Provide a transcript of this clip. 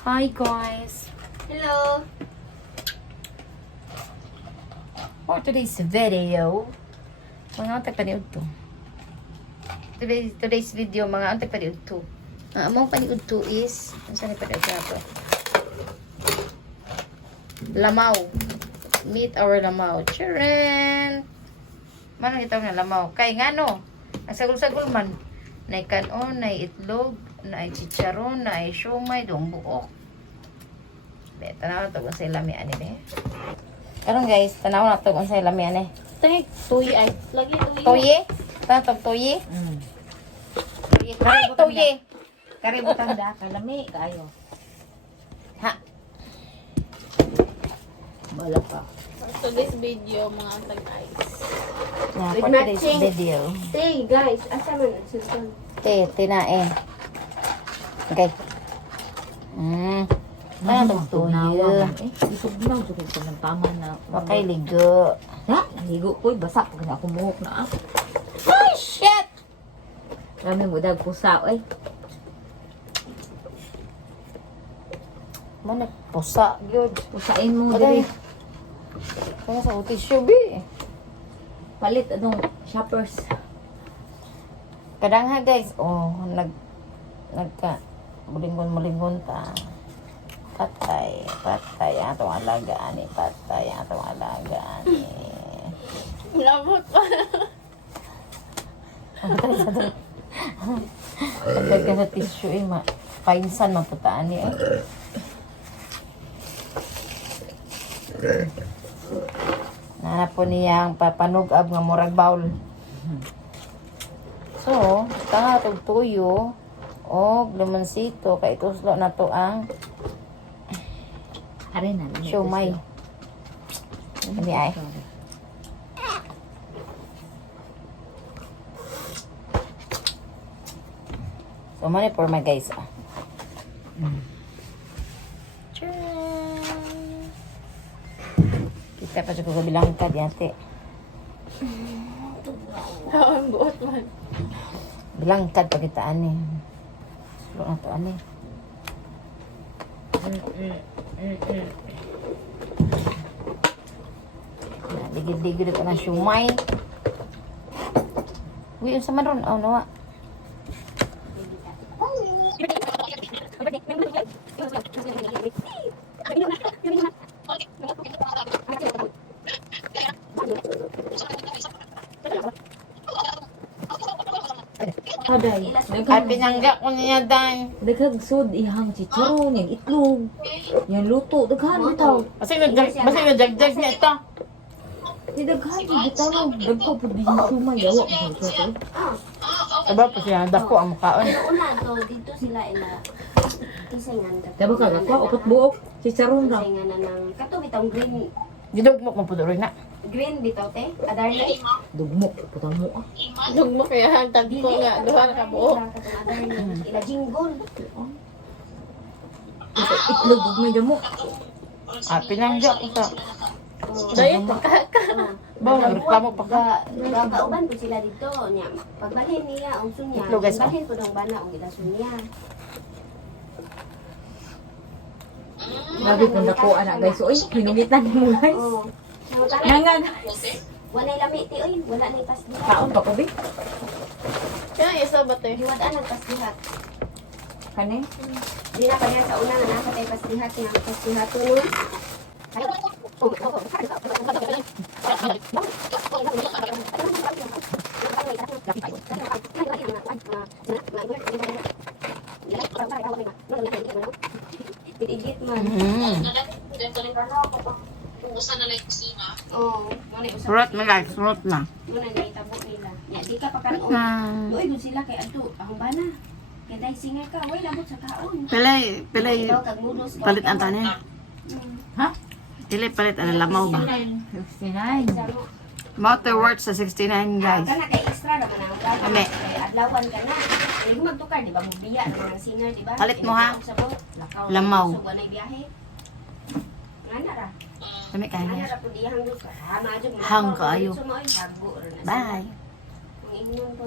Hi guys! Hello! For today's video, mga antag paniud to. Today's video, mga antag paniud to. Ang among paniud to is, ano saan ipaniud na to? Lamaw. Meet our lamaw. Chiren! Manang itaw na lamaw. Kay nga no, ang sagol-sagol man. Nay kanon, nay itlog, nay chicharon, nay siomay, dong buok. Tanaw na ito kung sa ilami ani eh. Karon guys, tanaw na ito kung sa ilami ani. Tek, tuyi ay. Lagi tuyi. Toye? Tanong toye? Ay, toye! Kaributan da, kalami, kayo. Ha? Bala pa. So this video, mga antag ice. Yeah, With for today's matching. video. Hey guys, asa man ang cellphone? Tinae. Okay. Ano itong toye? Isog na, isog ko ng tama na. Okay, ligo. Ha? Naligo ko, basa ko na ako muhok na. Oh, shit! Rami mo dag pusa, eh. Mana pusa, yun. Pusain mo, Aday. dali. Kaya sa tissue, bi. Palit, anong, shoppers. Kadang ha guys, nagka mulingon ta. Patay ang atong alagaan ni. Patay ang atong alagaan ni. Labot pa. Patay sa to. Patay ka sa tissue eh, painsan maputaan ni eh. Nanap po niyang papanugab nga murag bawl. So, tanga itong tuyo o lamansito kay ituslo na to ang Aray na. siomay. Hindi ay. So, money for my guys. Kita pa sa kabilang ka, diante. Kawan buot man. Bilangkad pagitaan ni. Sulo na to ani. Digid-digid pa ng siumay. Uy, yung sa maron. Oh, nawa. Aday. Ay, pinangga ko niya, Dan. Daghag sud, ihang chicharon, yung itlog. Yung luto, daghan bitaw. Kasi najagjag niya ito. Di daghan, bitaw. Dagko po din yung sumay, yawa ko ito. Diba pa siya, dako ang mukhaon. Una to, dito sila ila. Isingan ka. Diba ka, upat buok, chicharon ra. Isingan na ng, kato bitong green. Didog mo kung putuloy na. Green bitaw te. Adarne. Dugmo, putang mo ah. Lugmo kaya ang tagpo nga. Duha na ka buok. Adarne. Ila jinggol. Itlog, may damo. Ah, pinangga ko sa... Dayot ka. Ba, reklamo pa ka. Gagauban po sila dito. Nya, pagbalhin niya, ang sunya. Itlog, guys, Pagbalhin po ng bana, ang gilasun niya. Grabe kung dako anak guys. Uy, hinugitan mo guys. Oo. Nangag. Wala lami ti oy, wala ni pasdihat. Kaon pa ko bi. Kaya isa ba te? Hiwadaan ang pasdihat. Kani? Di na pa niya sa una nga nasa kay pasdihat nga pasdihat mo. Pitigit man. Oo, muna usap. Surot na guys, surot na. Muna naitabo nila. Nya di ka pa kanon. Na. Uy, gud sila kay adto, ang bana. Kay dai singay ka, way labot sa kaon. Pilay, Ikaw kag noodles. palit ang tanin. Ha? Pilay, palit ang lamaw ba? 69. Motor worth sa 69 guys. Kana kay extra naman ang bana. Ame. Kay adlawan ka na. Ay magtukar di ba mo biya ng singer di ba? Palit mo, ha? Sa boat, lakaw. Lamaw. So wanay biyahe. Ngana ra. Dami Ngana kaya. ra pud iyang gusto. Ha, majud mo. Hang kaayo. Sumoy hago ra na. Bye. Ang ingon po.